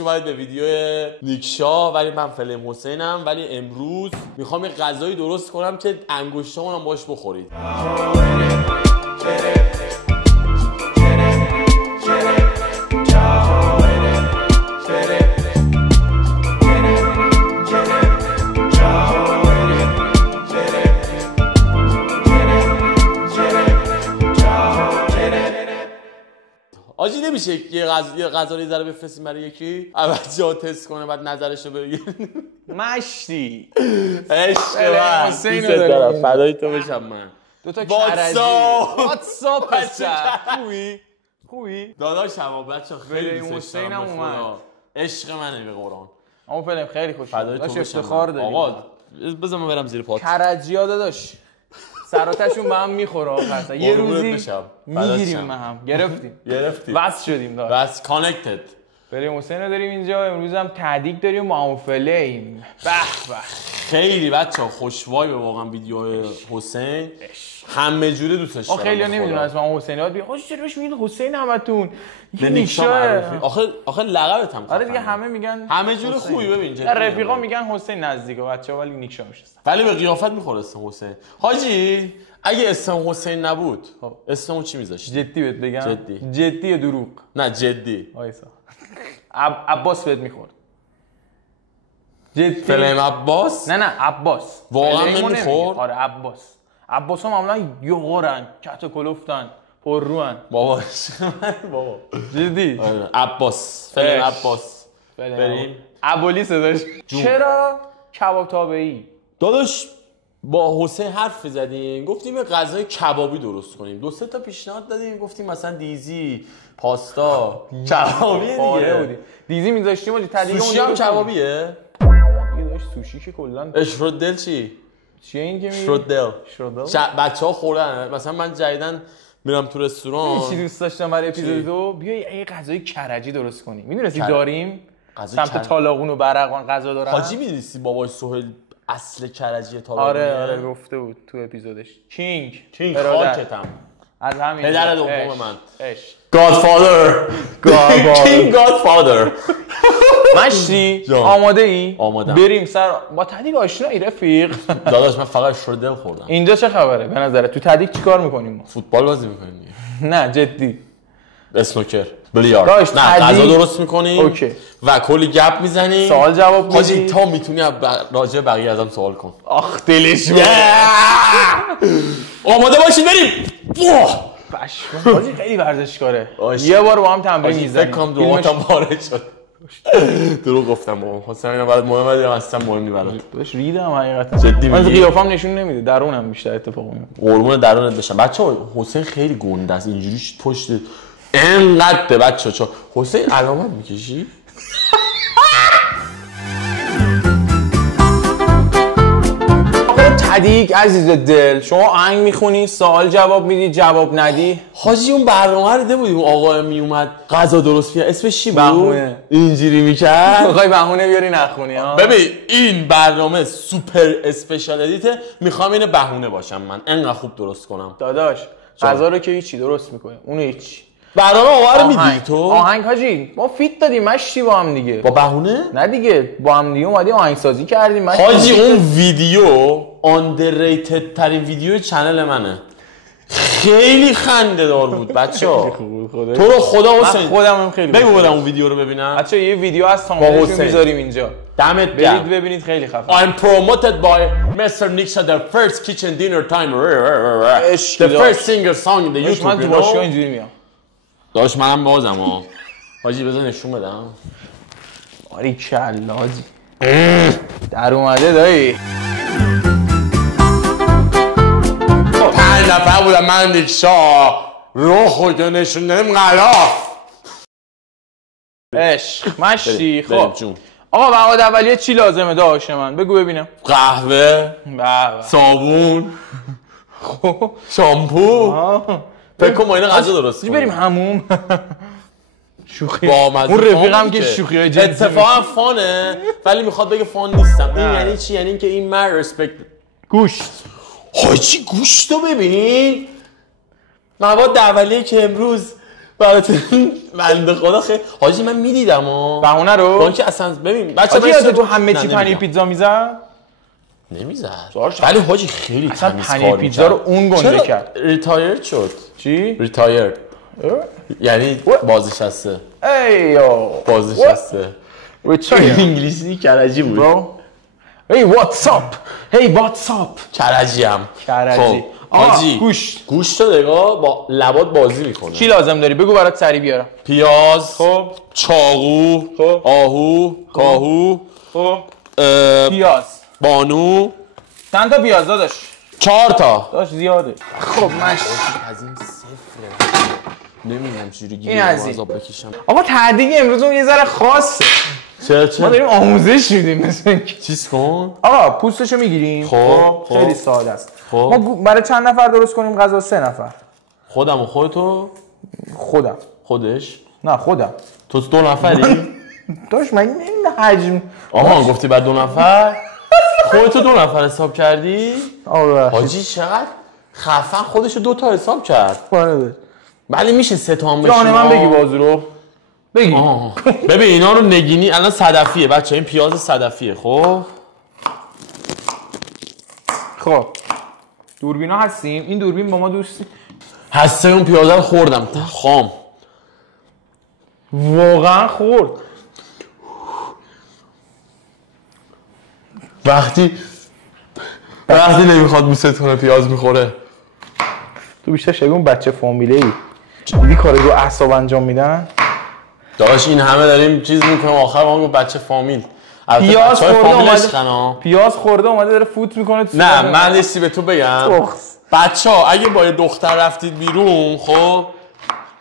خوش اومدید به ویدیو نیکشا. ولی من فلیم حسینم، ولی امروز میخوام یه غذایی درست کنم که انگشتامون هم باش بخورید. آجی نمیشه یه غذا رو ذره بفرستیم برای یکی اول جا تست کنه بعد نظرش رو بگه. مشتی عشق من حسین رو دارم فدای تو بشم من. دوتا کرجی واتساپ پسر خوبی؟ داداشم بچه خیلی دوستش حسین دارم هم اومد. عشق منه به قرآن. اما فیلم خیلی خوش فدای تو داشت بشم افتخار داریم. آقا بذار من برم زیر پات. کرجیا داداش سراتشون به هم میخوره آخر یه روزی میگیریم ما هم گرفتیم بس شدیم دار بس کانکتد. بریم حسین رو داریم اینجا. امروز هم تهدیگ داریم با فلیم. به به خیلی بچه‌ها خوش وایب واقعا ویدیو حسین. همه جوره دوستش دارم. خیلی نمیدونن اسم حسینات بیا خوش چرا بهش میگید حسین همتون نیکشا معرفی. آخه لقبت هم آره دیگه همه میگن همه جوره خوبی. ببین جدی رفیقا میگن حسین نزدیکه بچه‌ها ولی نیکشا میشستن. ولی به قیافت میخوره اسم حسین. حاجی اگه اسم حسین نبود اسممون چی میذاشتی؟ جدی بهت بگم جدی دروغ نه جدی وایسا عباس بهت میخورد. جدی فلیم عباس؟ نه عباس واقعا نمیخورد؟ آره عباس هم معمولا یغورن کت کلفتن پر روان بابا جدی عباس فلیم عباس بریم ابولی صداش. چرا کباب تابعی داداش با حسین حرف زدیم گفتیم یه غذای کبابی درست کنیم. دو سه تا پیشنهاد دادیم گفتیم مثلا دیزی پاستا کبابی دیگه دیزی میذاشتیم ولی تدیگه سوشی هم کبابیه دیگه داشت سوشی که کلا اشرودل چیه این که میگی شرودل شرودل بچه‌ها خوردن. مثلا من جدیدن میرم تو رستوران چی دوست داشتم برای اپیزود 2 بیا یه غذای کرجی درست کنیم. میدونستی داریم سمت تالاقون و برقان غذا دارن. حاجی میدونستی بابای سهیل اصل کرجی تالاقون؟ آره گفته بود تو اپیزودش. کینگ خاکتم از همین پدر دوم من گادفادر کینگ گادفادر. مشتی آماده ای؟ آمادم. بریم سر با تدیگ آشنایی رفیق. داداش من فقط شردل خوردم. اینجا چه خبره به نظرت؟ تو تدیگ چیکار میکنیم ما؟ فوتبال بازی میکنیم نه جدی اسنوکر بیلیارد. نه غذا درست میکنیم و کلی گپ میزنیم سوال جواب میدی. حاجی تا میتونی راجع بقیه ازم سوال کن. آخ دلش آماده باشید بریم. پشم حاجی خیلی ورزشکاره. یه بار با هم تمرین میزنیم. فکر کنم دو تا وارد شد. دروغ گفتم بابا. حسین اینا برات مهمه دیگه اصلا مهم نی برات. داش ریدم حقیقتا. جدی من قیافم نشون نمیده. درونم بیشتر اتفاق میفته. قربون درونت بشم. بچه‌ها حسین خیلی گنده است. اینجوری پشت انقدر بچه‌ها حسین علامت میکشی؟ تدیگ عزیز دل شما آهنگ میخونی سوال جواب میدی جواب ندی. حاجی اون برنامه رو دیده بودیم آقا میومد غذا درست می‌کرد اسمش چی بود؟ بهونه. اینجوری می‌کرد. می‌خوای بهونه بیاری نخونی ها. ببین این برنامه سوپر اسپشیال ادیت. میخوام اینو بهونه باشم من انقدر خوب درست کنم. داداش غذا رو که هیچی درست می‌کنه اونو هیچ برنامه آور میدی تو؟ آهنگ حاجی ما فیت دادیم مشتی با هم دیگه. با بهونه؟ نه دیگه با هم دیگه اومدیم آهنگسازی کردیم. حاجی اون ویدیو آندرریتد ترین ویدیو چنل منه. خیلی خنده دار بود بچه‌ها. تو رو خدا حسین خودم خیلی بگو برم اون ویدیو رو ببینم. بچه‌ها یه ویدیو از تامش میذاریم اینجا. دمت گرم. برید ببینید خیلی خفن. I'm promoted by Mr. Niksha the first kitchen dinner time. The first singer song in the YouTube. من تو باشگاه اینجوری میام. داش منم بازم ها. حاجی بذار نشون بدم. آری کلا حاجی. در اومده دایی. 5 نفر بودم من نیکشا رو خود نشون دادیم غلاف. عشق مشتی. خب آقا مواد اولیه چی لازمه داش من بگو ببینم. قهوه صابون شامپو. فکر کنم ما اینو غذا درست کنیم. بریم حموم. شوخی اون رفیقم که شوخیای جنسی اتفاقا فانه ولی میخواد بگه فان نیستم. این یعنی چی؟ یعنی اینکه این من ریسپکت گوشت. حاجی گوشتو ببین. مواد اولیه که امروز برات بنده خدا خیلی حاجی من میدیدم بهونه رو با اینکه اصلا ببین بچه‌ها یاد تو همه چی پنیر پیتزا میزد نمیزد ولی حاجی خیلی تمیز کار پنیر پیتزا رو اون گنده کرد ریتایر شد چی ریتایر یعنی بازنشسته ایو بازنشسته ریتایر انگلیسی کرجی بود برو هی واتساپ هی واتساپ کرجی هم کرجی حاجی گوشت رو نگاه با لبات بازی میکنه چی لازم داری بگو برات سری بیارم پیاز خب چاقو خب آهو کاهو خب پیاز بانو چند تا پیاز داداش 4 تا داش زیاده خب من از این صفره نمیدونم چجوری گیرم عذاب بکشم آقا تعدیق امروز اون یه ذره خاصه چرا ما داریم آموزش میدیم مثلا چیز کن آقا پوستشو میگیریم خب خیلی ساده است ما برای چند نفر درست کنیم غذا 3 نفر خودم و خودتو خودم خودش نه خودم تو 2 نفری داش من نمیدونم حجم آها گفتی بعد 2 نفر خودتو 2 نفر حساب کردی آره حاجی چقدر خفن خودشو 2 تا حساب کرد ولی میشه 3 تا هم بشیم جان من بگی بازی رو بگی ببین اینا رو نگینی الان صدفیه بچه این پیاز صدفیه خب دوربینا هستیم این دوربین با ما دوستی هسته اون پیازه رو خوردم خام واقعا خورد وقتی نمیخواد بوست کنه پیاز میخوره تو بیشتر شبیه اون بچه فامیله ای دیدی کار رو اعصاب انجام میدن داداش این همه داریم چیز میکنم آخر ما گفت بچه فامیل پیاز خورده اومده داره فوت میکنه نه من لیستی به تو بگم بچه‌ها اگه با یه دختر رفتید بیرون خب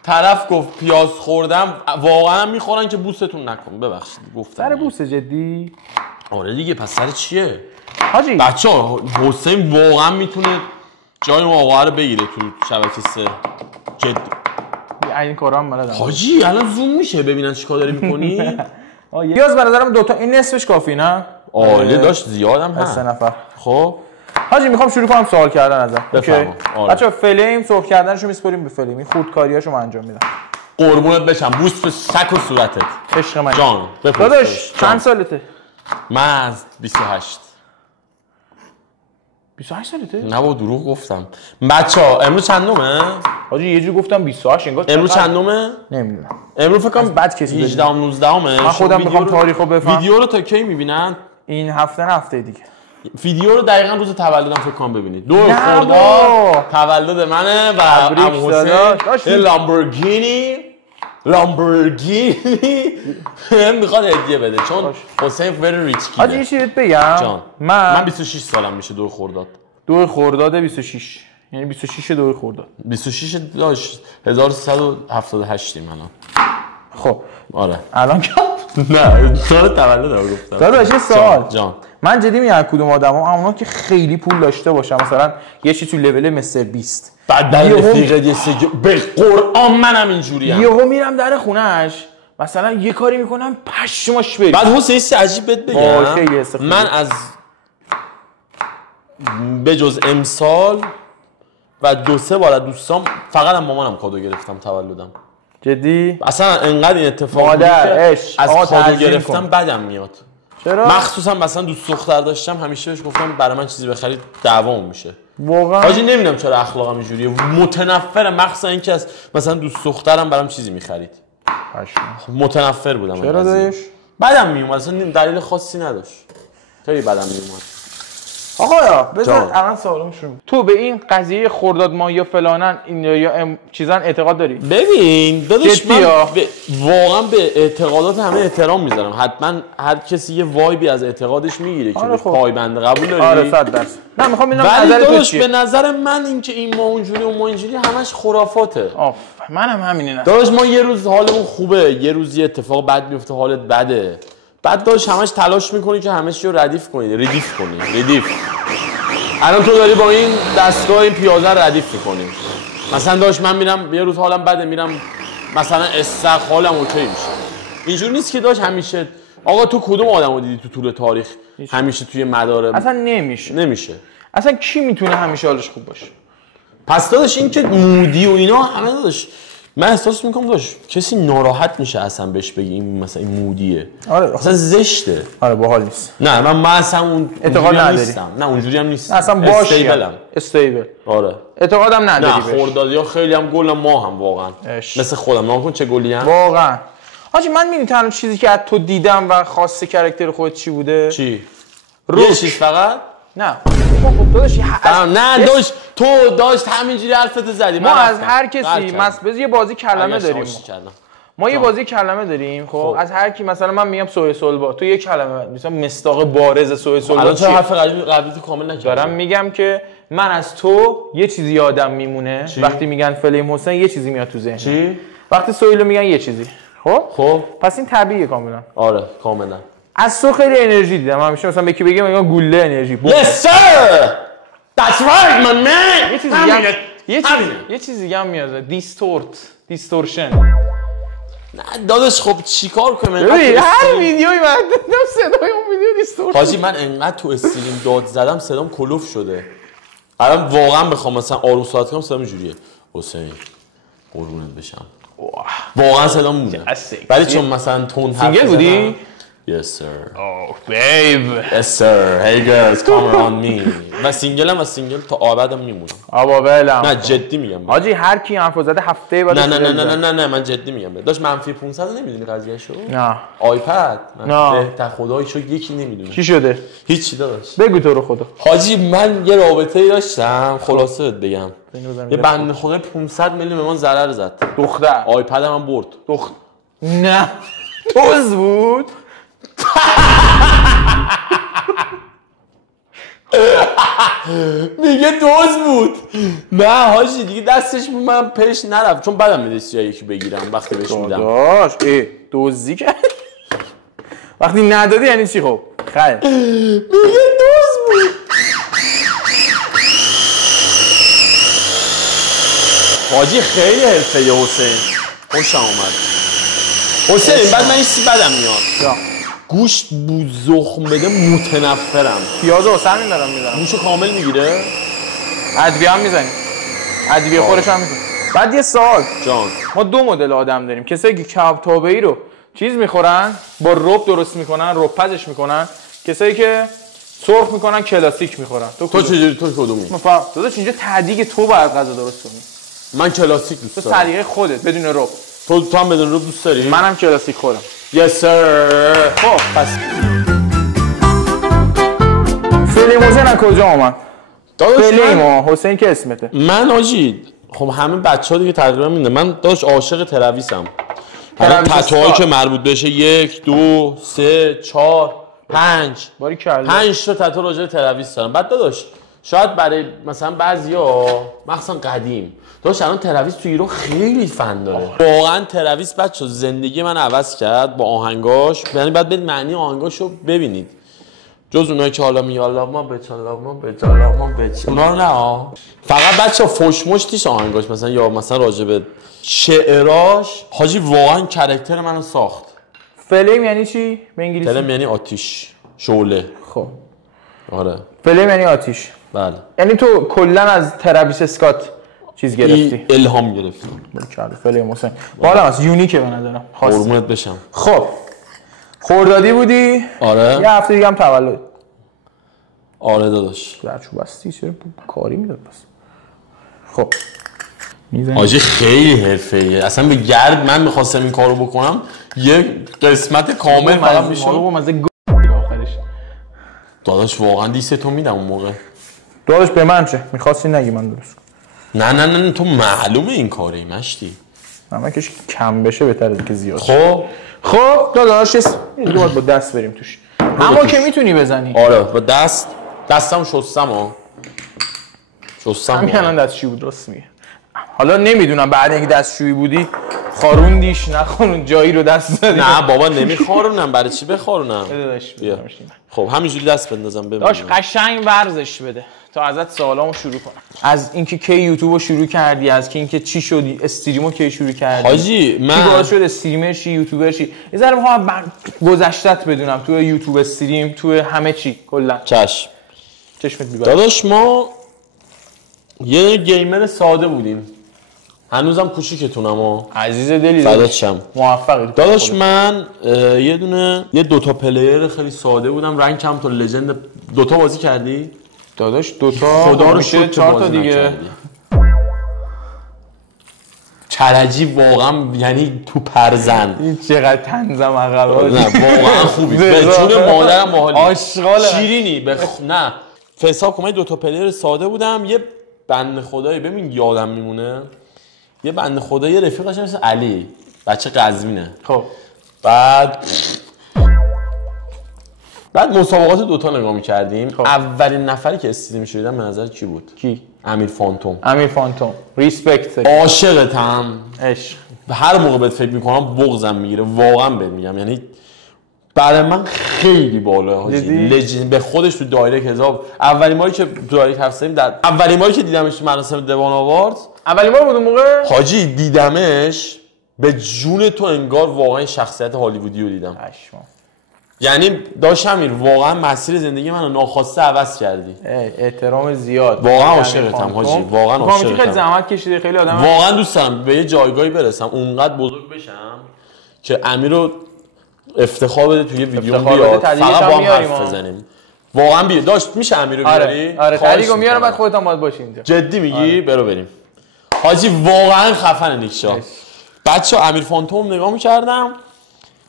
طرف گفت پیاز خوردم واقعا میخورن که بوستتون نکن ببخشید گفتم سر بوست جدی آره دیگه پس سر چیه حاجی بچه‌ها حسین واقعا میتونه جای ما آقا رو بگیره تو شبکه 3 جدی این کارا هم بلدم حاجی الان زوم میشه ببینن چیکار داری میکنی پیاز به نظرم 2 تا این نصفش کافی نه آره داشت زیادم هست 3 نفر خب حاجی میخوام شروع کنم سوال کردن ازت بفرما بچا فلیم سرخ کردنشو میسپریم به فلیم این خودکاریاشو من انجام میدم قربونت بشم بوست به سک و صورتت عشق من جان داداش چند سالته من از 28 28 سالته نه با دروغ گفتم بچه‌ها امروز چندمه حاجی یه جوری گفتم 28 انگار امروز چندمه نمیدونم امروز فکر کنم بعد کسی 18 ام 19 امه من خودم میخوام تاریخو بفهمم ویدیو رو تا کی میبینن این هفته دیگه ویدیو رو دقیقاً روز تولدم فکر کنم ببینید 2 خرداد تولد منه و عمو حسین لامبورگینی میخواد هدیه بده چون حسین very rich kid حاجی یه چیزی بگم من 26 سالم میشه 2 خرداد 2 خرداد 26 یعنی 26 2 خرداد 26 داشت 1378 الان خب آره الان کم نه سال تولدم گفتم داداش یه سوال جان من جدی میگم کدوم آدما اونا که خیلی پول داشته باشن مثلا یه چی تو لول مستر بیست بعد در رفیق به قرآن منم اینجوریم یهو میرم در خونه‌اش مثلا یه کاری میکنم پشماش بری بعد حسین عجیب بهت بگم من از بجز امسال و 2-3 بار از دوستام فقط هم مامانم کادو گرفتم تولدم جدی اصلا انقدر این اتفاق بود از کادو گرفتم بدم میاد چرا مخصوصا مثلا دوست دختر داشتم همیشه بهش گفتم برای من چیزی بخرید دعوام میشه واقعا حاجی نمیدونم چرا اخلاقم اینجوریه متنفرم مخصوصا اینکه از مثلا دوست دخترم برام چیزی میخرید متنفر بودم چرا دایش بدم میومد اصلا دلیل خاصی نداشت خیلی بدم میومد آقا بذار الان سوالم شروع تو به این قضیه خرداد ماه یا فلانن این یا چیزان اعتقاد داری ببین داداش من واقعا به اعتقادات همه احترام میذارم حتما هر کسی یه وایبی از اعتقادش میگیره که پایبند قبول داری آره 100% نه میخوام ببینم نظر تو چیه به نظر من این که این ما اونجوری و ما اینجوری همش خرافاته منم همینه داداش ما یه روز حالمون خوبه یه روز یه اتفاق بد میفته حالت بده بعد داشت همش تلاش میکنی که همه چی رو ردیف کنی ردیف الان تو داری با این دستگاه این پیازه ردیف میکنی مثلا داشت من میرم یه روز حالم بده میرم مثلا استخ حالم اوکی میشه اینجوری نیست که داشت همیشه آقا تو کدوم آدمو دیدی تو طول تاریخ همیشه توی مدار اصلا نمیشه اصلا کی میتونه همیشه حالش خوب باشه پس داداش این که مودی و اینا همه داداش من احساس میکنم داشت کسی ناراحت میشه اصلا بهش بگی این مثلا این مودیه. آره اصلا زشته. آره باحال نیست. نه من اصلا اون اعتقاد نداری. نه اونجوری هم نیست. اصلا باشی. استیبل. آره. اعتقادم نداری بهش. نه خردادی‌ها خیلی هم گل ما هم واقعا. مثل خودم نام کن چه گلی هم. واقعا. حاجی من می‌بینی تنها چیزی که از تو دیدم و خاصه کاراکتر خودت چی بوده؟ چی؟ یه چیز فقط؟ نه. خب تو داشتی نه داشت تو داشت همینجوری حرفت زدی. ما از هر کسی یه بازی کلمه داریم. ما یه بازی کلمه داریم خب از هر کی مثلا من میگم سوی سولبا تو یه کلمه مثلا مصداق بارز سوی سولبا الان چرا حرف قبلی تو کامل نکردی؟ دارم میگم که من از تو یه چیزی یادم میمونه وقتی میگن فلیم حسین یه چیزی میاد تو ذهنم. چی؟ وقتی سویلو میگن یه چیزی. خب پس این طبیعیه کاملا. آره کاملا. از تو خیلی انرژی دیدم. همیشه مثلا به کی بگم میگم گوله انرژی. Yes sir. That's right my man. یه چیزی دیگه هم میاد. دیستورشن. نه داداش خب چیکار کنم؟ هر ویدیویی من دیدم صدای اون ویدیو دیستورشن. حاجی من انقدر تو استریم داد زدم صدام کلوف شده. الان واقعا بخوام مثلا آروم صحبت کنم صدام اینجوریه. حسین قربونت بشم. واقعا صدام مونه. ولی چون مثلا تون حرف سینگل بودی؟ Yes sir. Oh babe. Yes sir. Hey girls come around me. و سینگلم تا آبادم میمونم. آبادم. نه جدی میگم. حاجی هر کی حرف زده هفته بعد نه من جدی میگم. داش منفی 500 نمیدونی قضیهشو؟ نه. آیپد. نه. تا خداییشو یکی نمیدونه. چی شده؟ هیچی داداش. بگو تو رو خدا. حاجی من یه رابطه‌ای داشتم خلاصه بگم. یه بنده خدا 500 میلیون به من ضرر زد. دختر. آیپدم هم برد. نه. توز بود. میگه دوز بود. نه حاجی دیگه دستش بود من پیش نرفت چون بعدم میرسی یا یکی بگیرم وقتی بهش میدم. داداش دوزی کرد. وقتی ندادی یعنی چی خب؟ خیر. میگه دوز بود. حاجی خیلی حرفه‌ای حسین. خوشم اومد. حسین بعد من این سی بدم میاد. گوشت زخم بده متنفرم. پیاز و حسین میذارم. گوشو کامل میگیره. ادویه هم میزنیم. ادویه خورش هم میکنیم. بعد یه سوال جان ما دو مدل آدم داریم. کسایی که کباب تابعی رو چیز میخورن با رب درست میکنن رب پزش میکنن. کسایی که سرخ میکنن کلاسیک میخورن. تو چجوری تو کدومی؟ داداش اینجا تعدیق تو باید غذا درست کنی. من کلاسیک دوست دارم. تو طریقه خودت بدون رب. تو هم بدون رب دوست داری؟ منم کلاسیک خورم. Yes sir. خب پس فلیم حسین از کجا اومد؟ فلیم حسین که اسمته. من آجی خب همه بچه‌ها دیگه تقریبا میدونن من داش عاشق ترویسم. تتوهایی که مربوط بشه 1 2 3 4 5 5 تا تتو راجع به ترویس دارم. بعد داداش شاید برای مثلا بعضیا مخصوصا قدیم داشت الان ترویس تو ایران خیلی فن داره. واقعا ترویس بچه زندگی من عوض کرد با آهنگاش. یعنی بعد برید معنی آهنگاشو ببینید. جز اونایی که حالا میالا ما به اونا نه. فقط بچه فوش مشتیش آهنگاش مثلا یا مثلا راجب شعراش حاجی واقعا کاراکتر منو ساخت. فلیم یعنی چی به انگلیسی؟ فلیم یعنی آتیش، شعله. خب آره فلیم یعنی آتیش. بله. یعنی تو کلا از ترویس اسکات چیز گرفتی؟ الهام گرفتم. باریکلا فلیم حسین. بالا است یونیکه به نظرم. قربونت بشم. خب خردادی بودی؟ آره. یه هفته دیگه هم تولد. آره داداش. درچو بستی چرا کاری میداد پس. خب حاجی خیلی حرفه‌ایه. اصلا به گرد من می‌خواستم این کارو بکنم یه قسمت کامل فقط میشه. ما مزه آخرش. داداش واقعا دیسه تو میدم اون موقع. داداش به من چه؟ می‌خواستی نگی من درست. نه تو معلومه این کاری مشتی. نمکش کم بشه بهتره از اینکه زیاد. خب داداش دیگه باید با دست بریم توش. اما که میتونی بزنی. آره با دستم شستم همین الان دستشویی بود راست میگه. حالا نمیدونم بعد اینکه دستشویی بودی خاروندیش نخورون جایی رو دست زدی. نه بابا نمیخارونم برای چی بخارونم؟ بیا. خب همینجوری دست بندازم ببین. داش قشنگ ورزش بده تا ازت سوالامو شروع کنم. از اینکه کی یوتیوبو شروع کردی، از اینکه چی شدی، استریمو کی شروع کردی؟ حاجی من کی باعث شد استریمر شی، یوتیوبر شی؟ یه ذره میخوام گذشته‌ت بدونم تو یوتیوب، استریم، تو همه چی کلا. چشمت میبره. داداش ما یه گیمر ساده بودیم. هنوزم کوچیکتونم عزیز دلی فدات شم. موفقی داداش. من یه دوتا پلیر خیلی ساده بودم، رنگم تا لژند. دوتا بازی کردی؟ داداش دوتا خدا رو شکر 4 تا دیگه. کرجی واقعا یعنی تو پرزن. این چقدر تنزم عقب. نه واقعا خوبی. به جون مادرم باحالی. آشغال شیرینی نه. حساب کنم دوتا پلیر ساده بودم. یه بنده خدایی ببین یادم میمونه. یه بنده خدایی رفیقش مثل علی، بچه قزوینه. خب بعد مسابقات دوتا نگاه می‌کردیم. اولین نفری که استریم شدیدم به نظر کی بود؟ کی؟ امیر فانتوم. ریسپکت. عاشقتم. عشق. هر موقع بهت فکر می‌کنم بغضم میگیره. واقعا بهت میگم، یعنی برای من خیلی بالا حاجی. به خودش تو دایرکت حساب اولین باری که تو دایرکت حرف زدیم، اولین باری که دیدمش مراسم دیوان آوارد، اولین بار بود اون موقع حاجی دیدمش، به جون تو انگار واقعا شخصیت هالیوودی رو دیدم. یعنی داشتم امیر واقعا مسیر زندگی منو ناخواسته عوض کردی. احترام زیاد. واقعا عاشقتم حاجی، واقعا عاشقتم. خیلی زحمت کشیده، خیلی آدم. واقعا دوست دارم به یه جایگاهی برسم، اونقدر بزرگ بشم که امیر رو افتخار بده توی ویدیو بیاد، فقط با هم حرف بزنیم. واقعا بیا داشت میشه امیر رو بیاری؟ آره تعلیقو میارم بعد خودت هم باید باشی اینجا. جدی میگی؟ برو بریم. حاجی واقعا خفن نیکشا. بچه‌ها امیر فانتوم نگاه می‌کردم.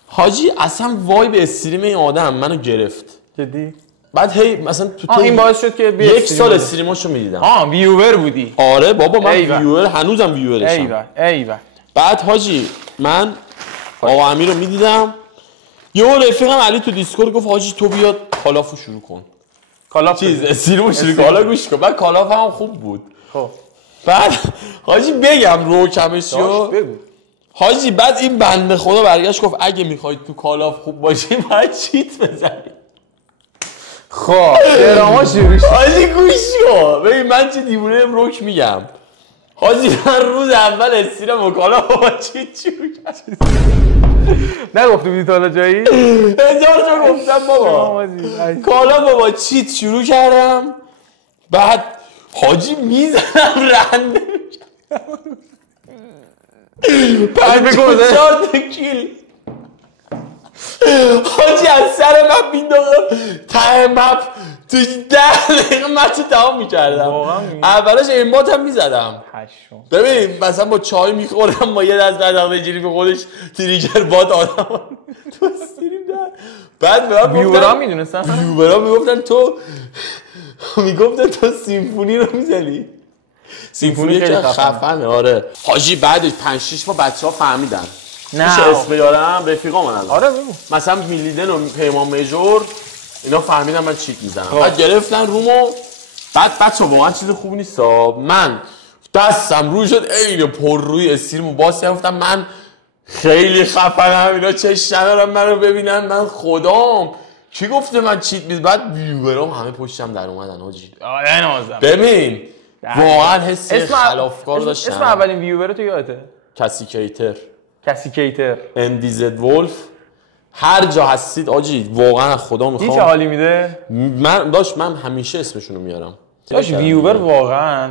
حاجی اصلا وایب استریم این آدم منو گرفت. جدی؟ بعد هی مثلا تو این باعث شد که یک سال استریماشو می‌دیدم. ویور بودی. آره بابا من ویور، هنوزم ویورشم. ایول. بعد حاجی من آقا امیر رو می‌دیدم. یه رفیقم علی تو دیسکورد گفت حاجی تو بیاد کالافو شروع کن. کالاف چیز استریمو شروع کن، حالا گوش کن. بعد کالاف هم خوب بود. خب بعد حاجی بگم رو کمشیو بگو. حاجی بعد این بنده خدا برگشت گفت اگه میخواید تو کالاف خوب باشی باید چیت بزنی. خب دراما شروع شد. حاجی گوش کن ببین من چه دیوونه روک میگم. حاجی من روز اول استریم و کالاف با چیت شروع کردم. نگفتی بودی تا حالا جایی؟ هزار جا گفتم بابا. کالاف با چیت شروع کردم. بعد حاجی میزنم رنده بعد 54 کیل حاجی از سر مپ مینداختم ته مپ تو 10 دقیقه مچو تمام میکردم. اولش ایمبات هم میزدم. ببین مثلا با چای میخوردم با یه دست دقیقه جیری به خودش تریگر باد آدم تو استریم ده. بعد ویورا میدونستن؟ ویورا میگفتن تو سیمفونی رو میزنی. سیمفونی که خفنه. آره حاجی بعد 5-6 ما بچه‌ها فهمیدن. میشه اسم بیارم رفیقام من الان. آره بگو. مثلا میلیدن و پیمان میجور اینا فهمیدن من چیت میزنم. بعد گرفتن رومو. بعد بچه‌ها واقعا چیز خوبی نیست. من دستم روی شد عین پر روی استریمو باز گفتم من خیلی خفنم، اینا چش ندارم منو ببینن، من خدام کی گفته من چیت میزنم. بعد ویورام همه پشتم در اومدن حاجی. آره نازم. ببین واقعا حس خلافکار داشتم. اسم اولین ویور تو یادته؟ کسیکیتر MDZ ولف. هر جا هستید آجی واقعا خدا میخوام. چه حالی میده؟ من همیشه اسمشونو میارم. ویور واقعا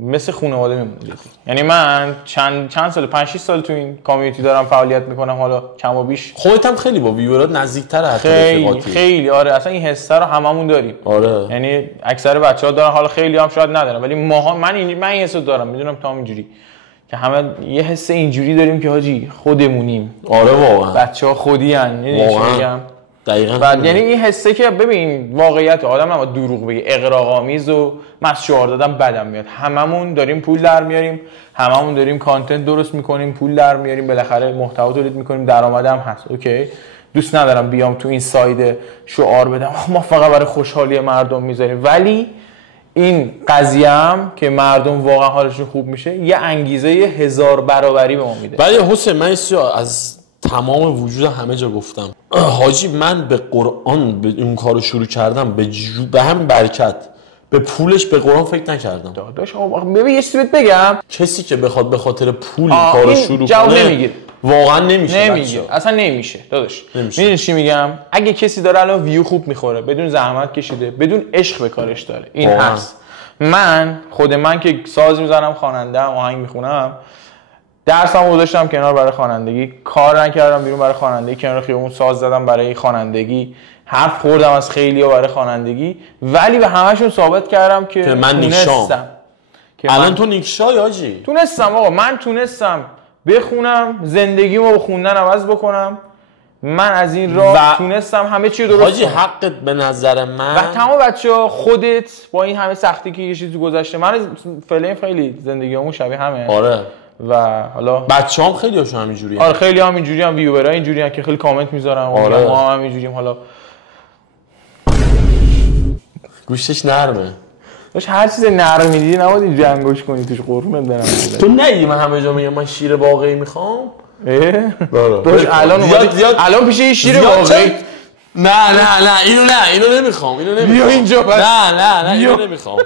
مثل خانواده میمونه. یعنی من چند سال 5-6 سال تو این کامیونیتی دارم فعالیت میکنم، حالا کم و بیش. خودت هم خیلی با ویورات نزدیک‌تره حتی رفیقاتی. خیلی آره اصلا این حس رو هممون داریم. آره یعنی اکثر بچه‌ها دارن، حالا خیلی هم شاید ندارن، ولی من این حس رو دارم، میدونم تا اینجوری که همه یه حس اینجوری داریم که حاجی خودمونیم. آره واقعا بچه‌ها خودی ان. یعنی چی میگم؟ دقیقاً. بعد یعنی این حسه که ببین واقعیت آدم نباید دروغ بگه، اغراق‌آمیز و مسشوار دادن بدم میاد. هممون داریم پول در میاریم، هممون داریم کانتنت درست میکنیم، پول در میاریم، بالاخره محتوا تولید میکنیم، درآمدم هست. اوکی دوست ندارم بیام تو این ساید شعار بدم ما فقط برای خوشحالی مردم میذاریم، ولی این قضیه هم که مردم واقعا حالشون خوب میشه یه انگیزه 1000 برابری به ما میده. ولی حسین من از تمام وجود همه جا گفتم حاجی من به قرآن به این کارو شروع کردم به هم برکت، به پولش به قرآن فکر نکردم. داداش ببین یه چیزی بگم، کسی که بخواد به خاطر پول کارو شروع کنه نمیگیره. واقعا نمیشه اصلا نمیشه داداش. میدونی چی میگم؟ اگه کسی داره الان ویو خوب میخوره بدون زحمت کشیده، بدون عشق به کارش داره، این هست. من خود من که ساز میزنم، خواننده ام، آهنگ میخونم، درسمو گذاشتم کنار برای خوانندگی، کار نکردم بیرون برای خوانندگی، کنار خیابون ساز زدم برای خوانندگی، حرف خوردم از خیلی‌ها برای خوانندگی، ولی به همه‌شون ثابت کردم که من نیکشام. الان تو نیکشای حاجی. تونستم آقا، من تونستم بخونم، زندگیمو با خوندن عوض بکنم. من از این راه تونستم همه چی رو درست حاجی حقت به نظر من. و تمام بچه‌ها خودت با این همه سختی که یه چیزی گذشته، من فعلا خیلی زندگیمون شبیه همه. آره. و حالا بچه‌ام خیلی هاشون همینجوریه. آره خیلی هم اینجوری هم، ویورا اینجوری هم که خیلی کامنت میذارن. آره. ما هم اینجوریم. حالا گوشش نرمه. داش هر چیز نرم میدی نباید اینجوری انگوش کنی توش، قربونت برم. تو ندیدی من همه جا میگم من شیر واقعی میخوام؟ داش الان پیش یه شیر واقعی. نه اینو نمیخوام. بیا اینجا بس. نه اینو نمیخوام.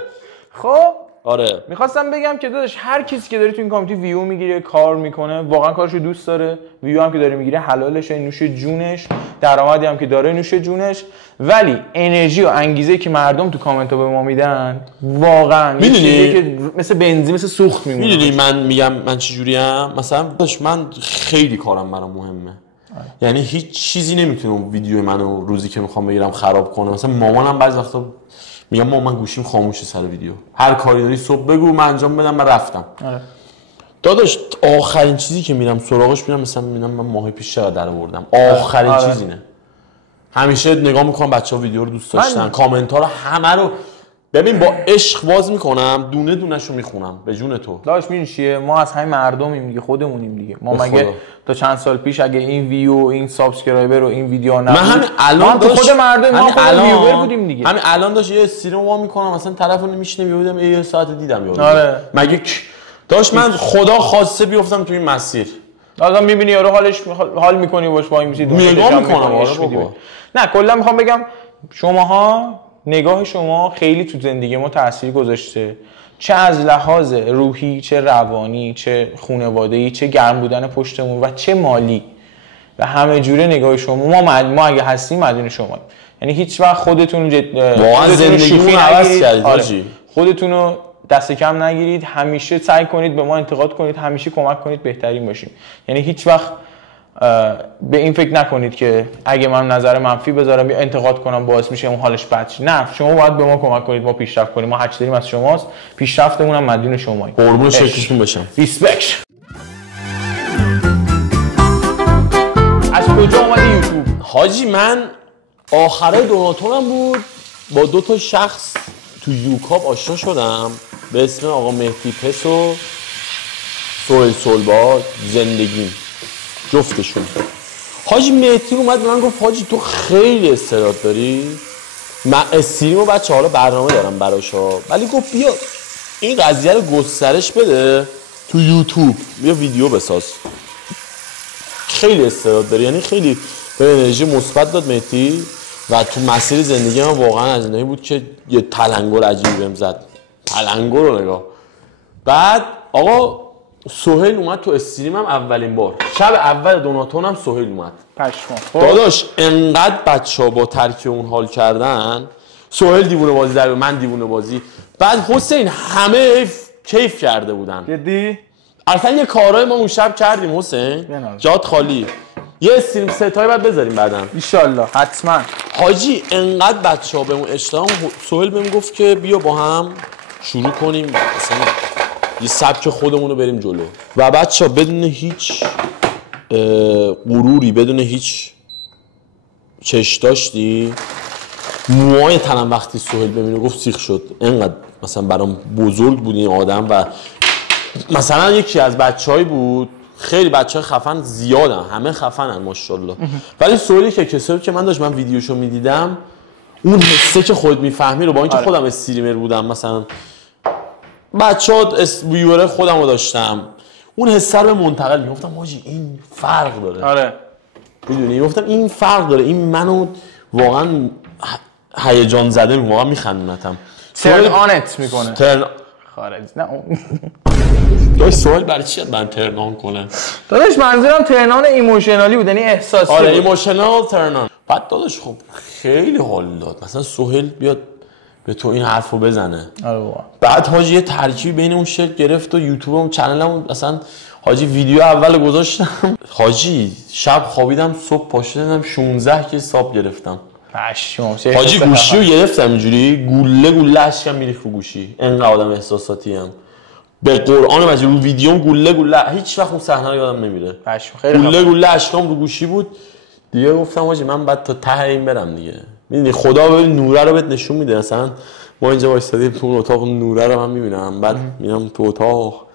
خب آره میخواستم بگم که داداش هر کسی که داره تو این کامیونیتی ویو میگیره، کار میکنه، واقعا کارشو دوست داره، ویو هم که داره میگیره حلالشه، نوش جونش، درآمدی هم که داره نوش جونش، ولی انرژی و انگیزه که مردم تو کامنت ها به ما میدن واقعا یه چیزی که مثل بنزین، مثل سوخت میمونه. میدونی من میگم من چه جوریم؟ مثلا داش من خیلی کارم برام مهمه. یعنی هیچ چیزی نمیتونه اون ویدیو منو روزی که میخوام بگیرم خراب کنه. مثلا مامانم بعضی وقتا میگم مامان من گوشیم خاموشه سر ویدیو، هر کاری داری صبح بگو من انجام بدم، من رفتم. آره. داداش آخرین چیزی که میرم سراغش میرم مثلا میبینم من ماه پیش چقدر درآوردم، آخرین چیز اینه. همیشه نگاه میکنم بچه‌ها ویدیو رو دوست داشتن، کامنت ها رو همه رو ببین با عشق باز میکنم، دونه دونه‌شو میخونم به جون تو. داش میدونی چیه؟ ما از همین مردمیم دیگه، خودمونیم دیگه. ما مگه تا چند سال پیش اگه این ویو، این سابسکرایبر و این ویدیو نبود، من همین الان تو خود مردم، ما خود ویور بودیم دیگه. همین الان داش یه استریم وا میکنم مثلا طرفو نمیشنه میبودم یه ساعت دیدم یارو. آره. مگه داش من خدا خواسته بیفتم تو این مسیر. آدم میبینی یارو حال میکنی باش، وای میسی نگاه میکنم. آره بابا. نه کلا میخوام بگم شماها، نگاه شما خیلی تو زندگی ما تأثیر گذاشته، چه از لحاظ روحی، چه روانی، چه خانوادگی، چه گرم بودن پشتمون و چه مالی، و همه جوره نگاه شما ما اگه هستیم مدیون شما. یعنی هیچ وقت خودتون واقعا زندگیمون عوض کردید حاجی. خودتون رو دست کم نگیرید، همیشه سعی کنید به ما انتقاد کنید، همیشه کمک کنید بهترین باشیم. یعنی هیچ وقت به این فکر نکنید که اگه من نظر منفی بذارم یا انتقاد کنم باعث میشه اون حالش بد شه. نه، شما باید به ما کمک کنید ما پیشرفت کنیم. ما هر چی داریم از شماست، پیشرفتمون هم مدیون شماییم. قربون شکلتون باشم. ریسپکت. از کجا اومدی یوتیوب؟ حاجی من آخرای دوناتورم بود، با دو تا شخص تو یوکاب آشنا شدم به اسم آقا مهدی پس و سهیل سلبا، زندگیم جفتشون. حاجی مهدی اومد به من گفت حاجی تو خیلی استعداد داری، من استریم و بچه حالا برنامه دارم براشا، ولی گفت بیا این قضیه رو گسترش بده تو یوتیوب، بیا ویدیو بساز، خیلی استعداد داری. یعنی خیلی به انرژی مثبت داد مهدی و تو مسیر زندگی من واقعا از اینایی بود که یه تلنگر عجیبی بهم زد. تلنگر رو نگاه. بعد آقا سهیل اومد تو استریمم اولین بار، شب اول دوناتورم سهیل اومد. پشما داداش انقدر بچه‌ها با ترک اون حال کردن، سهیل دیوونه بازی در من دیوونه بازی. بعد حسین همه کیف کرده بودن. جدی؟ اصلا یه کارهای ما اون شب کردیم حسین، جات خالی. یه استریم ستای بعد بذاریم بعداً ان شاء الله حتما. حاجی انقدر بچه‌ها بهمون اشتاق، سهیل بهم گفت که بیا با هم شروع کنیم مثلا یه سبک خودمون رو بریم جلو. و بچه‌ها بدون هیچ غروری، بدون هیچ چش داشتی، موهای تنم وقتی سهیل ببینه گفت سیخ شد. انقدر مثلا برام بزرگ بود این آدم. و مثلا یکی از بچه‌هایی بود، خیلی بچه‌ها خفن زیادن، همه خفنن ماشاءالله، ولی سهیلی که کسایی که من داشتم ویدیوشو میدیدم، اون حسه که خودت میفهمی رو، با اینکه خودم استریمر بودم، مثلا بچه‌ها ویور خودم رو داشتم، اون حسه رو منتقل می‌گفتم حاجی این فرق داره. آره میدونی گفتم این فرق داره، این منو واقعا هیجان زده واقعا میخندونتم. ترن آنت میکنه. ترن خارج نه داش سوال برای چی من ترن آن کنه؟ داداش منظورم ترن آن ایموشنالی بود، یعنی احساسی. آره ایموشنال ترن آن. بعد داداش خب خیلی حال داد. مثلا سهیل بیاد به تو این حرفو بزنه. آره واقعا. بعد حاجی یه ترکیب بین اون شکل گرفت و یوتیوبم چنلم اصلا حاجی ویدیو اول گذاشتم حاجی شب خوابیدم صبح پاشدم 16 که حساب گرفتم. پشمام. حاجی گوشی رو گرفتم اینجوری گوله اشکم میریخت رو گوشی. اینقدر آدم احساساتی ام. به قرآن مجید رو ویدیوم گوله هیچ وقت اون صحنه رو یادم نمیره. پشم خیلی گوله اشکام رو گوشی بود. دیگه گفتم حاجی من بعد تا ته این برم دیگه. میدونی خدا ببین نوره رو بهت نشون میده. مثلا ما اینجا وایسادیم تو اون اتاق نوره رو من میبینم بعد میام تو اتاق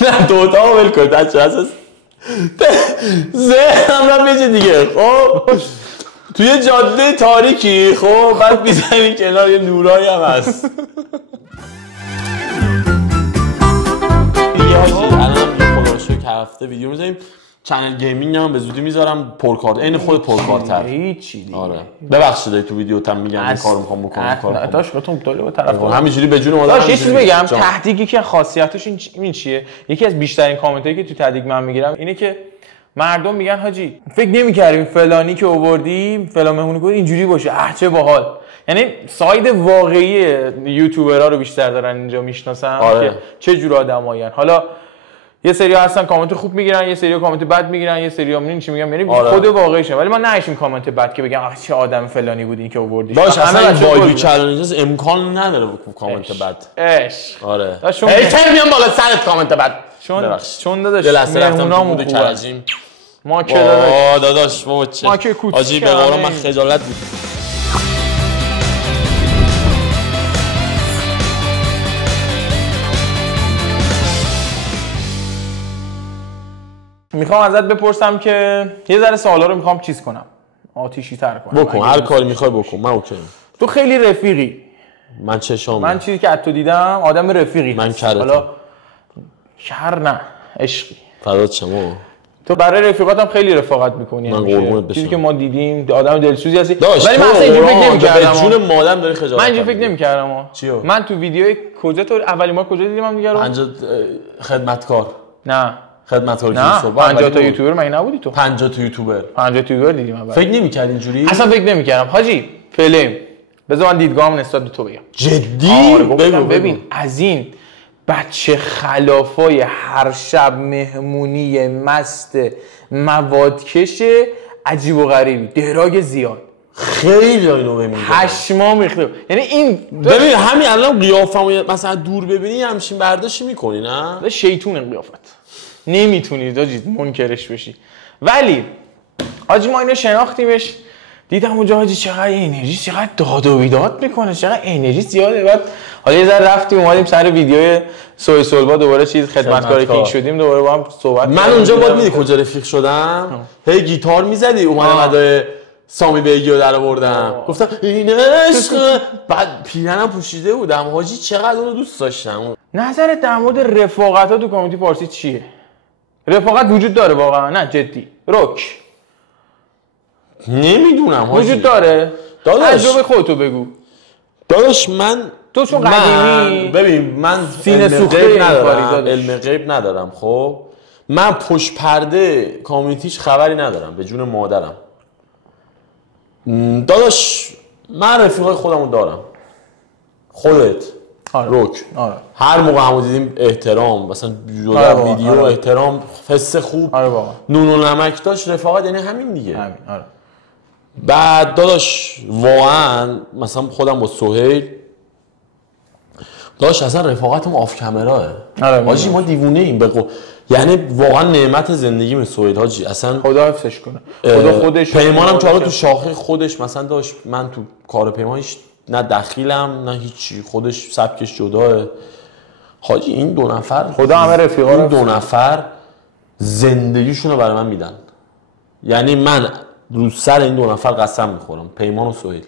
نه تو اتاق ول کن بچه اساس ذهنم رو میشه دیگه. خب توی جاده تاریکی خب بعد میزنی کنار یه نورایی هم هست دیگه. حاجی الان خدا رو شکر هفته ویدیو میذاریم. چنل گیمینگ هم به زودی میذارم پرکارت عین خود پرکارتر. هیچی دیگه. آره ببخشید تو ویدیو تام میگم این کارو میخوام بکنم کار داش خودتون طوله به طرف همینجوری به جون مادر. داش یه چیزی بگم تهدیگی که خاصیتش این چیه؟ یکی از بیشترین کامنتایی که تو تهدیگ من میگیرم اینه که مردم میگن حاجی فکر نمی‌کردیم فلانی که آوردیم فلان مهمونی کنه اینجوری باشه چه باحال. یعنی ساید واقعی یوتیوبرها رو بیشتر دارن اینجا میشناسن آره. که چه جور آدمایین. حالا یه سری هستن کامنت خوب میگیرن، یه سری کامنت بد میگیرن، یه سری میگن چی میگم، یعنی آره. خود واقعیشه. ولی ما نشیم کامنت بد که بگم چه آدم فلانی بود این که آوردیش. باشه اصلا وایدو چالنجز امکان نداره کامنت بد. آره هی میام بالا سرت کامنت بد چون داداش مهمونامون کرجیم ما که داداش بابا چه حاجی به قرآن من خجالت میکشم. میخوام ازت بپرسم که یه ذره سوالا رو میخوام چیز کنم آتیشی تر کنم. بکن هر کاری میخوای بکن من اوکی. تو خیلی رفیقی. من چشام من چیزی که از تو دیدم آدم رفیقی. من کرتم. حالا کر نه عشقی. فدات شما. تو برای رفیقاتم خیلی رفاقت میکنی. من قربونت بشم. چیزی که ما دیدیم آدم دلسوزی هستی. ولی من اصلا اینجوری فکر نمی‌کردم. به جون مادرم داری خجالت. من اینجوری فکر نمی‌کردم. چیو؟ من تو ویدیو کجا تو اولین بار کجا دیدم من دیگه رو؟ خدمتکار. نه خدمتکار که صبح 50 تا یوتیوبر مگه نبودی تو؟ 50 تا یوتیوبر 50 تا یوتیوبر دیدیم اول. فکر نمی‌کردی اینجوری؟ اصلا فکر نمی‌کردم. حاجی فیلم بذار من دیدگاهم نسبت به تو بگم. جدی؟ ببین از این بچه خلافای هر شب مهمونی مست موادکش عجیب و غریبی دراگ زیاد خیلی اینو ببین پشمام ریخته. یعنی این ببین همین الان قیافمو مثلا دور ببینی همچین برداشتی میکنی نه؟ شیطونه قیافت نمیتونی داجی منکرش بشی. ولی حاجی ما اینو شناختیمش دیدم اونجا حاجی چقدر انرژی چقدر داد و بیداد میکنه چقدر انرژی زیاده. بعد حالا یه ذره رفتیم اومدیم سر ویدیو سوی سولبا دوباره چیز خدمتکاری کینگ شدیم دوباره با هم صحبت من اونجا باید میدی کجا رفیق شدم هی گیتار میزدی اومدم ادای سامی بیگیو در آوردم گفتم این عشق بعد پیرنم پوشیده بودم حاجی چقدر اونو دوست داشتم. نظرت در مورد رفاقت‌ها تو کامیونیتی فارسی چیه؟ رفاقت وجود داره واقعا؟ نه جدی روک نمیدونم حاجی وجود داره؟ تجربه خودتو بگو داداش. من تو چون قدیمی ببین من سینه سوخته ندارم علم غیب ندارم. خب من پشت پرده کامیونیتیش خبری ندارم به جون مادرم. داداش من رفیقای خودمو دارم خودت روک هر موقع همو دیدیم احترام مثلا جدا ویدیو احترام حس خوب نون و نمک داشت رفاقت یعنی همین دیگه. همین بعد داداش واقعا مثلا خودم با سهیل داداش اصلا رفاقتم آف کامراه. حاجی ما دیوونه ایم یعنی واقعا نعمت زندگی سهیل حاجی اصلا خدا حفظش کنه. خدا خودش پیمانم تا تو شاخه خودش مثلا داشت من تو کار پیمانش نه دخیلم نه هیچی خودش سبکش جداه. حاجی این دو نفر خدا همه رفیقا این دو نفر زندگیشونو برای من میدن. یعنی من رو سر این دو نفر قسم میخورم پیمان و سهیل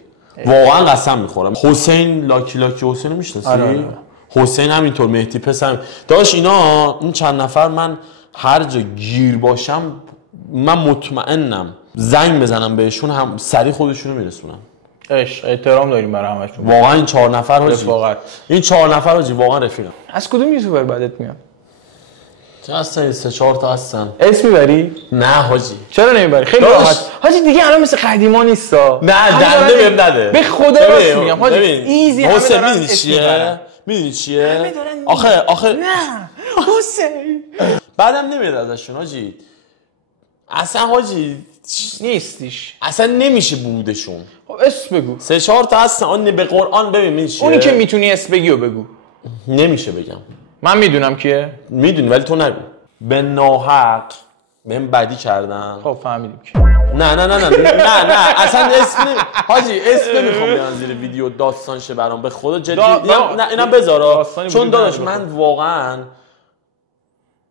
واقعا قسم میخورم. حسین لاکی حسین میشناسی؟ حسین همینطور مهدی پسر داشت اینا این چند نفر من هر جا گیر باشم من مطمئنم زنگ بزنم بهشون هم سریع خودشونو میرسونن. احترام داریم برای همشون واقعا این 4 نفر حاجی رفاقت این 4 نفر حاجی واقعا رفیقم. از کدوم یوتیوبر بعدت میاد؟ چه هستن 3-4 تا هستن. اسم میبری؟ نه حاجی. چرا نمیبری؟ خیلی راحت. حاجی دیگه الان مثل قدیما نیستا. نه دنده بهم نده. به خدا راست میگم حاجی. ایزی همه چیه؟ میدونی چیه؟ آخه نه حسین بعدم نمیاد ازشون حاجی. اصلا حاجی نیستیش. اصلا نمیشه بودشون. اسم بگو. 3-4 تا هستن. اون به قرآن ببین چیه؟ اونی که میتونی اسم بگی و بگو. نمیشه بگم. من میدونم کیه. میدونی ولی تو نگو. به ناحق بهم بدی کردن. خب فهمیدیم کی. نه اصلا اسم حاجی اسم نمیخوام بیان زیر ویدیو داستان شه برام به خدا جدی. نه اینم بذارا چون داداش من واقعا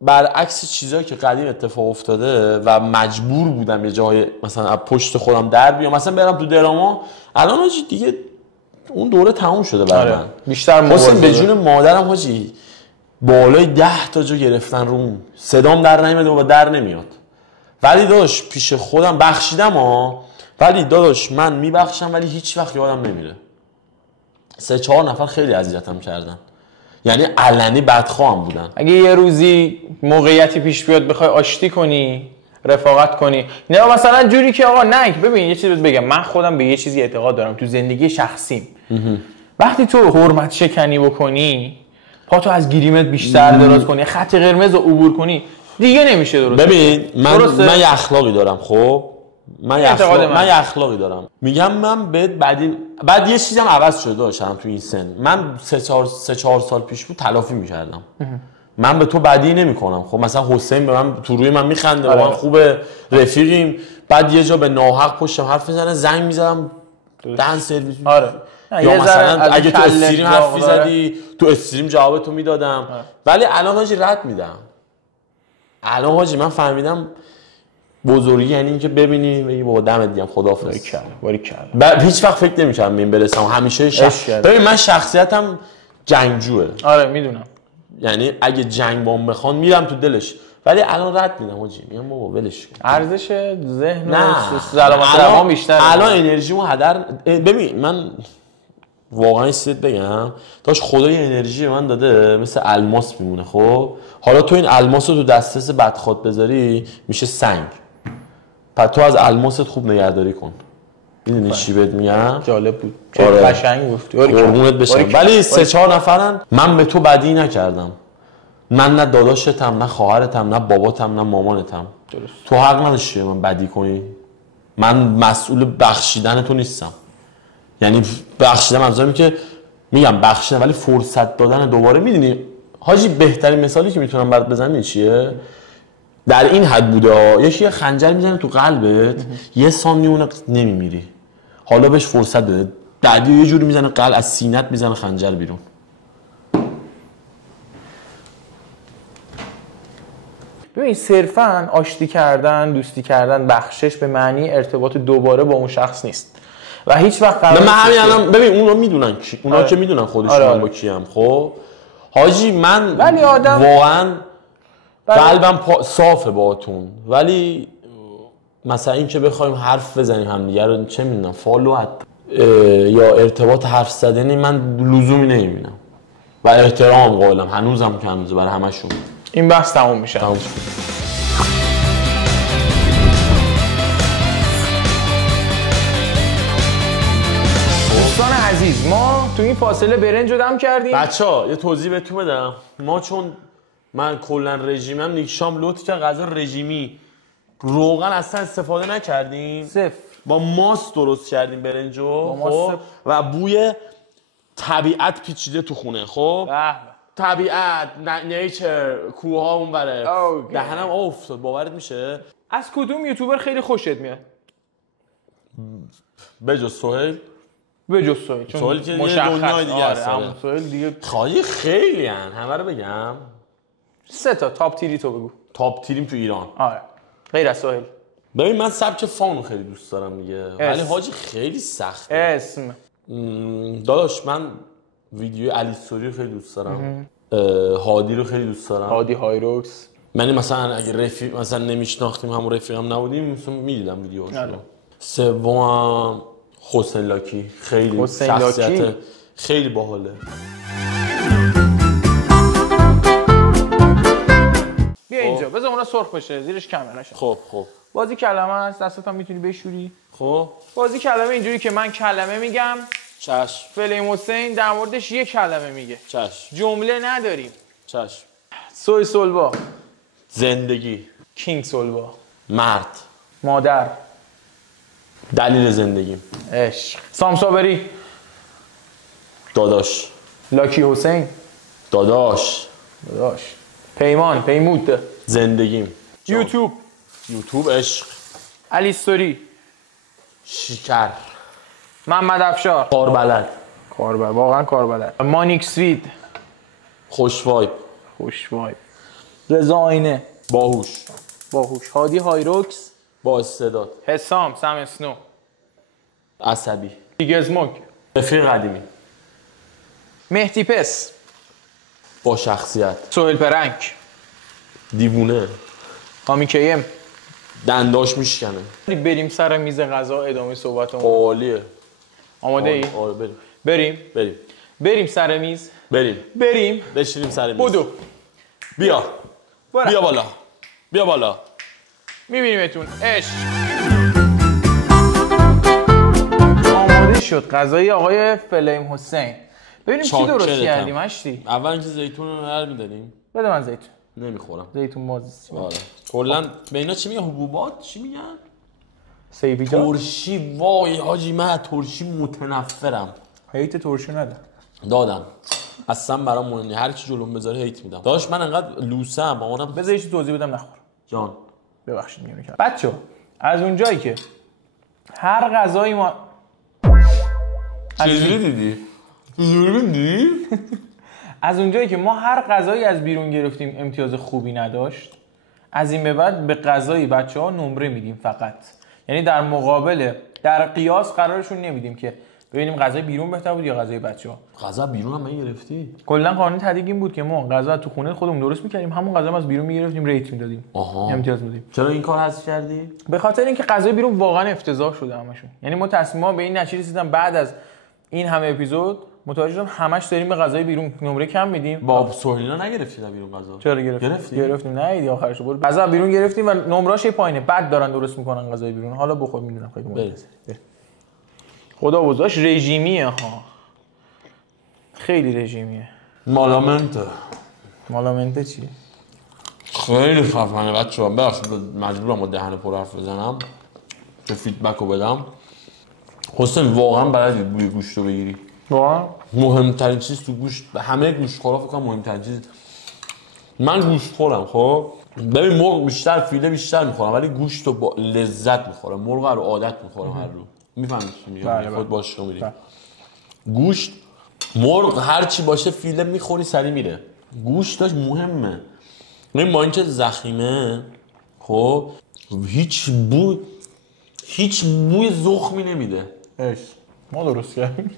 برعکس چیزایی که قدیم اتفاق افتاده و مجبور بودم یه جای مثلا از پشت خودم در بیام مثلا برم تو دراما. الان حاجی دیگه اون دوره تموم شده برای من. بیشتر حسین به جون مادرم حاجی بالای 10 تا جا گرفتن روم. صدام در نمیاد و در نمیاد. ولی داداش پیش خودم بخشیدم ولی داداش من میبخشم ولی هیچ وقت یادم نمیره. 3-4 نفر خیلی اذیتم کردن. یعنی علنی بدخوام بودن. اگه یه روزی موقعیتی پیش بیاد بخوای آشتی کنی رفاقت کنی نه مثلا جوری که آقا نه ببین یه چیزی بگم من خودم به یه چیزی اعتقاد دارم تو زندگی شخصیم. وقتی تو حرمت شکنی بکنی پاتو از گریمت بیشتر دراز کنی خط قرمز رو عبور کنی دیگه نمیشه درست. ببین من یه اخلاقی دارم. خب من یه اخلاقی دارم. میگم من بعد یه چیزم عوض شده داشتم تو این سن. من 3-4 سال پیش بود تلافی میکردم. من به تو بدی نمیکنم. خب مثلا حسین به من تو روی من میخنده من خوبه رفیقیم بعد یه جا به ناحق پشتم حرف میزنه زنگ میزدم دهن سرویس. آره یا مثلا اگه تو استریم حرف میزدی تو استریم جوابتو میدادم. ولی الان حاجی رد میدم. الان حاجی من فهمیدم بزرگی یعنی اینکه ببینی بگی بابا دمت گرم خداحافظ. باریکلا. هیچ وقت فکر نمی‌کردم ببین برسم همیشه ببین من شخصیتم جنگجوه. آره میدونم. یعنی اگه جنگ بام بخوان میرم تو دلش ولی الان رد میدم حاجی میگم بابا ولش کن. ارزش ذهن و سلامت روان بیشتره. الان انرژیمو هدر ببین من واقعا چیزت بگم داش خدا یه انرژی من داده مثل الماس میمونه. خب حالا تو این الماس رو تو دسترس بدخواد بذاری میشه سنگ. پس تو از الماست خوب نگهداری کن. میدونی چی بهت میگم؟ جالب بود. چه قشنگ گفتی. قربونت بشم. ولی 3-4 نفرن من به تو بدی نکردم. من نه داداشتم نه خواهرتم نه باباتم نه مامانتم. درست. تو حق نداشتی من بدی کنی. من مسئول بخشیدن تو نیستم. یعنی بخشیدن منظورم که میگم بخشیدن ولی فرصت دادن دوباره. میدونی حاجی بهترین مثالی که میتونم برات بزنم چیه؟ در این حد بوده یه خنجر میزنه تو قلبت یه ثانیه اون نمیمیری. حالا بهش فرصت بده. بعدی یه جوری میزنه قلب از سینت میزنه خنجر بیرون. ببین صرفاً آشتی کردن، دوستی کردن، بخشش به معنی ارتباط دوباره با اون شخص نیست. و هیچ وقت قرار نیست. من همین الان ببین اونا میدونن کی. اونا که میدونن خودشون من با کیم. خب حاجی من واقعا قلبم صافه باهاتون ولی مثلا این که بخوایم حرف بزنیم همدیگه رو چه میدونم فالو یا ارتباط حرف زدنی من لزومی نمیبینم و احترام قائلم هنوزم که هنوزه برای همشون. این بحث تموم میشه. دوستان عزیز ما تو این فاصله برنج رو دم کردیم. بچه‌ها یه توضیح بهتون بدم. ما چون من کلا رژیمم نیکشام لطف کرد غذا رژیمی روغن اصلا استفاده نکردیم. صفر. با ماست درست کردیم برنجو. خب و بوی طبیعت پیچیده تو خونه. خب طبیعت نیچر کوها اون بره دهنم افتاد. باورت میشه؟ از کدوم یوتیوبر خیلی خوشت میاد؟ بجز سهیل. بجز سهیل چون سهیل که دنیای دیگه است. سهیل دیگه خواهی خیلی هن همه رو بگم. 3 تا تاپ تیری تو بگو. تاپ تیریم تو ایران. آره غیر از سهیل. ببین من سبک فانو خیلی دوست دارم دیگه ولی حاجی خیلی سخته. اسم داداش من ویدیو علی سوری رو خیلی دوست دارم. هادی رو خیلی دوست دارم. هادی هایروکس. من مثلا اگه رفیق مثلا نمیشناختیم همون رفیقم نبودیم مثلا میدیدم ویدیوهاشو. سوم حسین لاکی خیلی شخصیت خیلی باحاله. بذار اونا سرخ بشه زیرش کمه نشه. خب بازی کلمه است، دستت هم میتونی بشوری. خب بازی کلمه اینجوری که من کلمه میگم، چشم. فلیم حسین در موردش یه کلمه میگه. چشم. جمله نداریم. چشم. سوی سولوا. زندگی. کینگ سولوا. مرد. مادر. دلیل زندگیم. عشق. سامسابری. داداش. لاکی حسین. داداش. پیمان. پیمود. زندگیم. یوتیوب. یوتیوب. عشق. الیستوری. شکر. محمد افشار. کاربلد. واقعا کاربلد. مانیکس وید. خوش وایب. رضا آینه. باهوش. هادی هایروکس. با استعداد. حسام سم اسنو. عصبی. بیگزموگ. رفیق قدیمی. مهدی پس. با شخصیت. سهیل پرنگ. دیوونه. هامی کیم. دنداش میشکنه. بریم سر میز غذا ادامه صحبتمون. عالیه. آماده ای؟ بریم. بریم سر میز. بریم. بشینیم سر میز. بودو. بیا بالا. میبینیمتون. عشق. آماده شد غذای آقای فلیم حسین. ببینیم چی درست کردیم مشتی. اول اینکه زیتون رو هر میداریم. بده من زیتون. نمیخورم. زیتون بازی. آره. کلا به اینا چی میگن؟ حبوبات چی میگن؟ سیبیجات. ترشی. وای حاجی من ترشی متنفرم. هیت ترشی نده. دادم. اصلا برام مهم نیست. هر کی جلوم بذاره هیت میدم. داش من انقدر لوسم مامانم. بذار یه چیز توضیح بدم نخور. جان. ببخشید میگم که بچه‌ها از اونجایی که هر غذایی ما چجوری دیدی؟ از اونجایی که ما هر غذایی از بیرون گرفتیم امتیاز خوبی نداشت، از این به بعد به غذای بچه‌ها نمره میدیم فقط. یعنی در مقابل در قیاس قرارشون نمیدیم که ببینیم غذای بیرون بهتر بود یا غذای بچه‌ها. غذا بیرون هم گرفتی؟ کلا قانون تدریج این بود که ما غذا تو خونه خودمون درست می‌کردیم، همون غذا از بیرون می‌گرفتیم، ریت می‌دادیم. امتیاز میدیم. چرا این کار حذف کردی؟ به خاطر اینکه غذای بیرون واقعا افتضاح شده همشون. یعنی ما تصمیما به این نتیجه رسیدیم بعد از این همه اپیزود متوجه شدم همش داریم به غذای بیرون نمره کم میدیم. با سهیلا نگرفتی در بیرون غذا؟ چرا گرفتیم نه ایدی آخرش بود. غذا بیرون گرفتیم و نمره‌اش پایینه. بعد دارن درست میکنن غذای بیرون. حالا بخور میدونم خیلی مهمه. خدا بزرگش رژیمیه ها. خیلی رژیمیه. مالامنته چیه؟ خیلی خفنه بچه‌ها. ببخشید مجبورم با دهن پر حرف بزنم که فیدبک رو بدم. حسین واقعا بلدی بوی گوشت رو بگیری. واقعا مهمترین چیز تو گوشت، همه گوشتخورا فکر کنم مهمترین چیز. من گوشت خورم خب. ببین مرغ بیشتر فیله بیشتر میخورم ولی گوشت رو با لذت میخورم. مرغ رو عادت میخورم هر روز. میفهمی چی میگم؟ خود باش میری. گوشت مرغ هر چی باشه فیله میخوری سری میره. گوشتش مهمه. ببین ما اینکه زخیمه خب هیچ بوی زخمی نمیده. ما درست کردیم.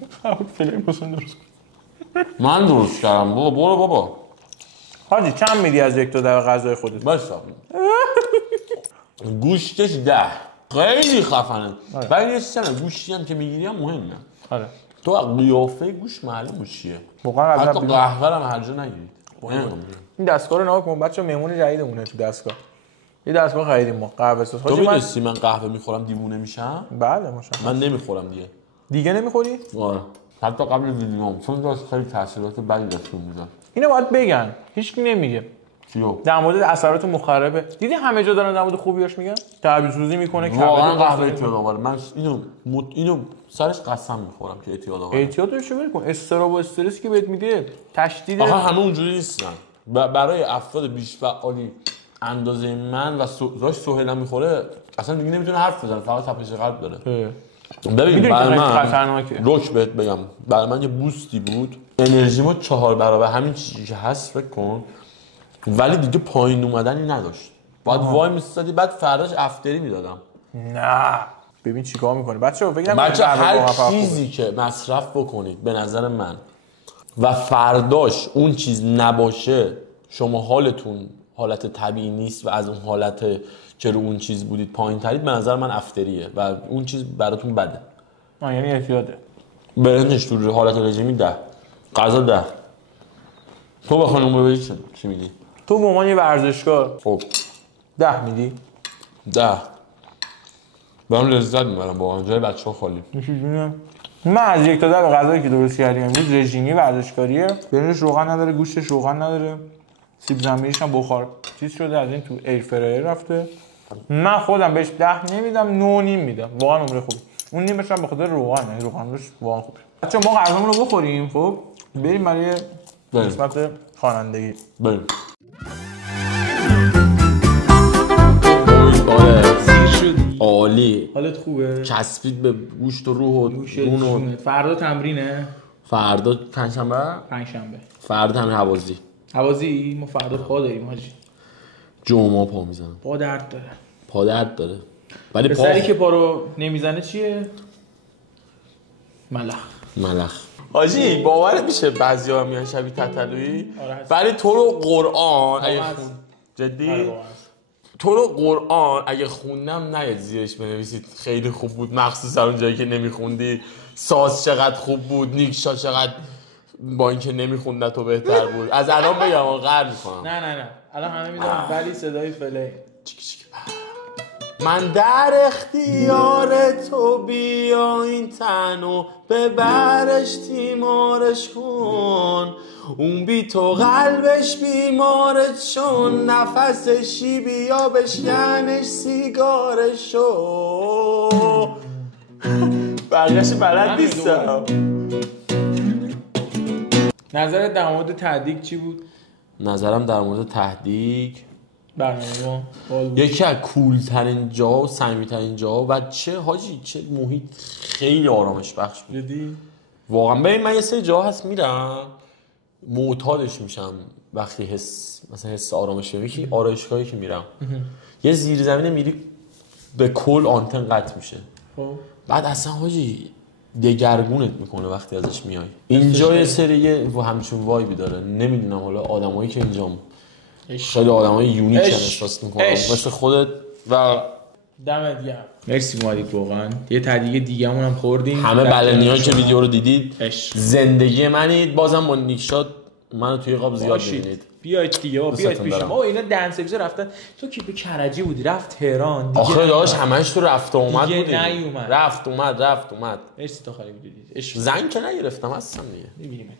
فیلم حسین درست کرد. من درست کردم. برو بابا. حاجی چند میدی از یک تا در غذای خودت؟ باشا. گوشتش 10. خیلی خفنه. ولی یه چیزی گوشتی هم که میگیری هم مهمه. آره. تو قیافه گوشت معلومه چیه. واقعا حتی قهوه هم هر جا نگیرید. این دستگاه رو نگاه کن بچه‌ها مهمون جدیدمونه تو دستگاه. یه دستگاه خریدیم ما قهوه ساز. تو می‌دونی من قهوه میخورم دیوونه میشم؟ بله ماشاءالله. من نمیخورم دیگه نمیخوری؟ آره. حتی قبل ویدیوام چون داشت خیلی تاثیرات بدی داشت میذاشت. اینو باید بگن. هیچکی نمیگه. چیو؟ در مورد اثرات مخربه. دیدی همه جا دارن در مورد خوبیاش میگن؟ تعبیر سوزی میکنه که واقعا قهوه اعتیاد آوره. من اینو سرش قسم میخورم که اعتیاد آوره. اعتیادش ول کن. استراب و استرسی که بهت میده تشدید. آخه همه اونجوری نیستن. برای افراد بیش فعالی اندازه من و سهیل میخوره اصلا دیگه نمیتونه حرف بزنه فقط تپش قلب داره. ببین برای من روک بهت بگم برای من یه بوستی بود. انرژیمو 4 برابر همین چیزی که هست فکر کن ولی دیگه پایین اومدنی نداشت. باید وای میستادی بعد فرداش افتری میدادم. نه ببین چیکار میکنه بچه‌ها بچه هر چیزی که مصرف بکنید به نظر من و فرداش اون چیز نباشه شما حالتون حالت طبیعی نیست و از اون حالت که رو اون چیز بودید پایین ترید به نظر من افتریه و اون چیز براتون بده. یعنی اعتیاده. برنجش تو حالت رژیمی 10 غذا 10. تو بخوام نمره بدی چی میگی؟ تو به عنوان یه ورزشکار خب 10 میدی؟ 10 برام لذت میبرم واقعا جای بچه‌ها خالی. من از 1 تا 10 به غذایی که درست کردیم امروز رژیمی ورزشکاریه. برنجش روغن نداره، گوشتش روغن نداره، سیب زمینیش هم بخار چیز شده از این تو ایر فرایر رفته. من خودم بهش 10 نمیدم، 9.5 میدم. واقعا عمره خوب. اون نیمش هم به خاطر روغن، یعنی روغنش واقعا خوبه. بچه‌ها ما غذامون رو بخوریم، خب بریم برای قسمت خوانندگی. بریم. عالی. حالت خوبه؟ چسبید به گوشت و روح و دون. فردا تمرینه؟ فردا پنجشنبه؟ پنجشنبه. فردا هم حوازی. حوازی؟ ما فردا پا داریم حاجی. جمعه پا میزنم. پا درد داره. پا درد داره. ولی پسری که پا رو نمیزنه چیه؟ ملخ. حاجی باورت میشه بعضیا میان شبیه تتلویی؟ ولی تو رو قرآن اگه جدی تو رو قرآن اگه خوندم نیاد زیرش بنویسید خیلی خوب بود، مخصوصا اون جایی که نمیخوندی. ساز چقدر خوب بود، نیکشا چقدر با اینکه نمیخوندن تو بهتر بود. از الان بگم قهر میکنم. نه الان همه میدونم ولی صدای فله من در اختیار تو، بیا این تنو ببرش تیمارش کن، اون بی تو قلبش بیمارت شون، نفسشی بیا بشکنش سیگارشو. بقیهش بلد نیستم. نظرت در مورد تهدیگ چی بود؟ نظرم در مورد تهدیگ برنامه یکی از کول ترین جاها و صمیمی ترین جاها و چه حاجی چه محیط خیلی آرامش بخش بود. جدی؟ واقعا ببین من یه سری جاها هست میرم معتادش میشم وقتی حس آرامش میگم. یکی آرایشگاهی که میرم یه زیر زمینه میری به کل آنتن قطع میشه. بعد اصلا حاجی دگرگونت میکنه وقتی ازش میای. اینجا یه سری همچون وایبی داره. نمیدونم حالا آدمایی که اینجام خیلی آدمای یونیک احساس میکنم مثل خودت و دمت گرم. مرسی اومدید واقعا. یه تهدیگ دیگه‌مون هم خوردیم. همه بلنی‌هایی که ویدیو رو دیدید زندگی منید. بازم با نیکشات منو توی قاب زیاد ببینید. بیاید دیگه بیاید پیش ما. اینا دن سرویس رفتن. تو که به کرجی بودی رفت تهران دیگه. آخه داش همش تو رفت و اومد بودی. رفت اومد. مرسی تا آخر ویدیو دیدید. زنگ که نگرفتم هستم دیگه. می‌بینیم.